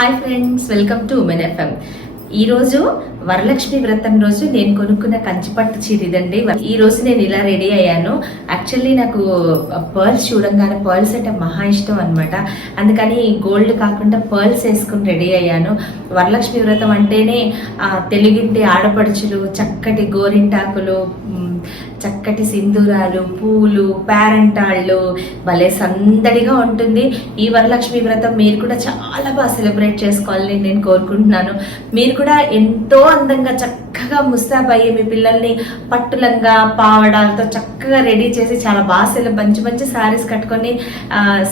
Hi friends, welcome to women FM. ఈ రోజు వరలక్ష్మి వ్రతం రోజు నేను కొనుక్కున్న కంచిపట్టు చీర ఇదండి. ఈ రోజు నేను ఇలా రెడీ అయ్యాను. యాక్చువల్లీ నాకు పర్ల్స్ చూడంగానే పర్ల్స్ అంటే మహా ఇష్టం అనమాట. అందుకని గోల్డ్ కాకుండా పర్ల్స్ వేసుకుని రెడీ అయ్యాను. వరలక్ష్మి వ్రతం అంటేనే తెలుగింటి ఆడపడుచులు చక్కటి గోరింటాకులు, చక్కటి సింధూరాలు, పూలు, పేరంటాళ్ళు భలే సందడిగా ఉంటుంది. ఈ వరలక్ష్మి వ్రతం మీరు కూడా చాలా బాగా సెలబ్రేట్ చేసుకోవాలని నేను కోరుకుంటున్నాను. మీరు కూడా ఎంతో అందంగా చక్కగా ముస్తాబయ్యి మీ పిల్లల్ని పట్టులంగా పావడాలతో చక్కగా రెడీ చేసి చాలా బాగా మంచి మంచి శారీస్ కట్టుకొని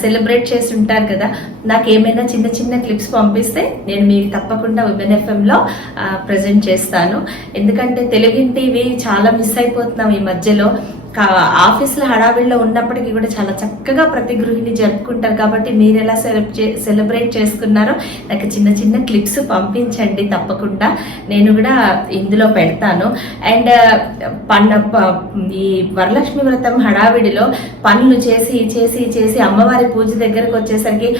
సెలబ్రేట్ చేసి ఉంటారు కదా. నాకు ఏమైనా చిన్న చిన్న క్లిప్స్ పంపిస్తే నేను మీకు తప్పకుండా ఉమెన్ ఎఫ్ఎంలో ప్రజెంట్ చేస్తాను. ఎందుకంటే తెలుగింటివి చాలా మిస్ అయిపోతున్నాం ఈ మధ్యలో. ఆఫీస్లో హడావిడిలో ఉన్నప్పటికీ కూడా చాలా చక్కగా ప్రతి గృహిణి జరుపుకుంటారు. కాబట్టి మీరు ఎలా సెలబ్రేట్ చేసుకున్నారో నాకు చిన్న చిన్న క్లిప్స్ పంపించండి, తప్పకుండా నేను కూడా ఇందులో పెడతాను. అండ్ ఈ వరలక్ష్మి వ్రతం హడావిడిలో పనులు చేసి చేసి చేసి అమ్మవారి పూజ దగ్గరకు వచ్చేసరికి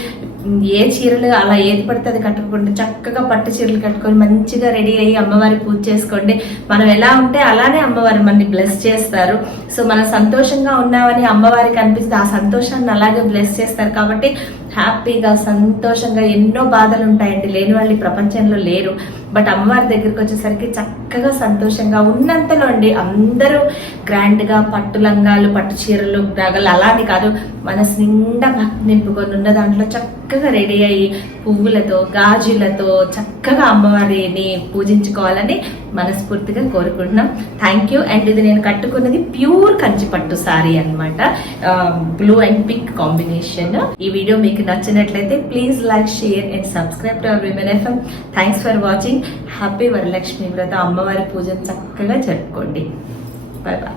ఏ చీరలు అలా ఏది పడితే అది కట్టుకోండి, చక్కగా పట్టు చీరలు కట్టుకొని మంచిగా రెడీ అయ్యి అమ్మవారి పూజ చేసుకోండి. మనం ఎలా ఉంటే అలానే అమ్మవారి మనని బ్లెస్ చేస్తారు. సో మనం సంతోషంగా ఉన్నామని అమ్మవారికి అనిపిస్తే ఆ సంతోషాన్ని అలాగే బ్లెస్ చేస్తారు. కాబట్టి హ్యాపీగా సంతోషంగా, ఎన్నో బాధలు ఉంటాయండి, లేని వాళ్ళు ఈ ప్రపంచంలో లేరు. బట్ అమ్మవారి దగ్గరికి వచ్చేసరికి చక్కగా సంతోషంగా ఉన్నంతలో అండి అందరూ గ్రాండ్గా పట్టు లంగాలు, పట్టు చీరలు, నగలు అలాని కాదు, మనసు నిండా భక్తి నింపుకొని ఉన్న దాంట్లో చక్కగా రెడీ అయ్యి పువ్వులతో గాజులతో చక్కగా అమ్మవారిని పూజించుకోవాలని మనస్ఫూర్తిగా కోరుకుంటున్నాం. Thank you. అండ్ ఇది నేను కట్టుకున్నది ప్యూర్ కంచిపట్టు సారీ అనమాట, బ్లూ అండ్ పింక్ కాంబినేషన్. ఈ వీడియో మీకు నచ్చినట్లయితే please like, share and subscribe to our women FM. Thanks for watching. Happy Varalakshmi వ్రత అమ్మవారి పూజను చక్కగా జరుపుకోండి. Bye bye.